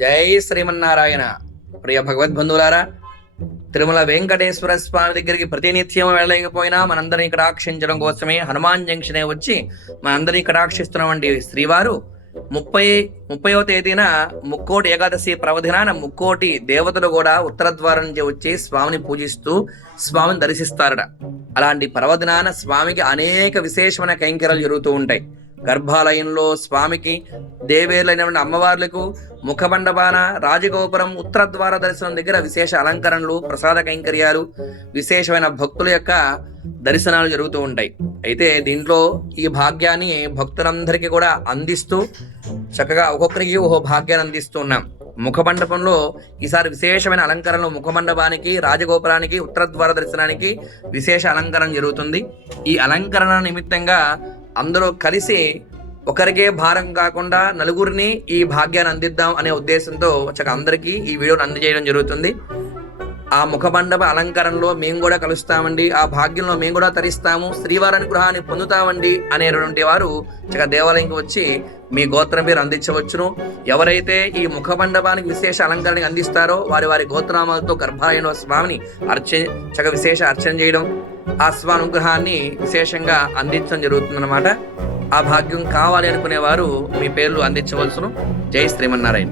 జై శ్రీమన్నారాయణ. ప్రియ భగవద్బంధువులారా, తిరుమల వెంకటేశ్వర స్వామి దగ్గరికి ప్రతినిత్యం వెళ్ళలేకపోయినా మనందరినీ కటాక్షించడం కోసమే హనుమాన్ జంక్షనే వచ్చి మనందరినీ కటాక్షిస్తున్నటువంటి శ్రీవారు 30వ తేదీన ముక్కోటి ఏకాదశి పర్వదినాన ముక్కోటి దేవతలు కూడా ఉత్తర ద్వారం నుంచి వచ్చి స్వామిని పూజిస్తూ స్వామిని దర్శిస్తారట. అలాంటి పర్వదినాన స్వామికి అనేక విశేషమైన కైంకర్యాలు జరుగుతూ ఉంటాయి. గర్భాలయంలో స్వామికి దేవేర్లైన అమ్మవార్లకు ముఖమండపాన రాజగోపురం ఉత్తర ద్వార దర్శనం దగ్గర విశేష అలంకరణలు, ప్రసాద కైంకర్యాలు, విశేషమైన భక్తుల యొక్క దర్శనాలు జరుగుతూ ఉంటాయి. అయితే దీంట్లో ఈ భాగ్యాన్ని భక్తులందరికీ కూడా అందిస్తూ చక్కగా ఒక్కొక్కరికి ఓ భాగ్యాన్ని అందిస్తూ ఉన్నాం. ముఖమండపంలో ఈసారి విశేషమైన అలంకరణలు, ముఖమండపానికి, రాజగోపురానికి, ఉత్తర ద్వార దర్శనానికి విశేష అలంకరణ జరుగుతుంది. ఈ అలంకరణ నిమిత్తంగా అందరూ కలిసి ఒకరికే భారం కాకుండా నలుగురిని ఈ భాగ్యాన్ని అందిద్దాం అనే ఉద్దేశంతో చక్కగా అందరికీ ఈ వీడియోని అందజేయడం జరుగుతుంది. ఆ ముఖమండప అలంకరణలో మేము కూడా కలుస్తామండి, ఆ భాగ్యంలో మేము కూడా తరిస్తాము, శ్రీవారి అనుగ్రహాన్ని పొందుతామండి అనేటువంటి వారు చక్కగా దేవాలయంకి వచ్చి మీ గోత్రం పేరు అందించవచ్చును. ఎవరైతే ఈ ముఖమండపానికి విశేష అలంకరణకి అందిస్తారో వారి వారి గోత్రనామాలతో గర్భాలయంలో స్వామిని చక్కగా విశేష అర్చన చేయడం, ఆ స్వామి అనుగ్రహాన్ని విశేషంగా అందించడం జరుగుతుందన్నమాట. ఆ భాగ్యం కావాలి అనుకునేవారు మీ పేర్లు అందించవలసును. జై శ్రీమన్నారాయణ.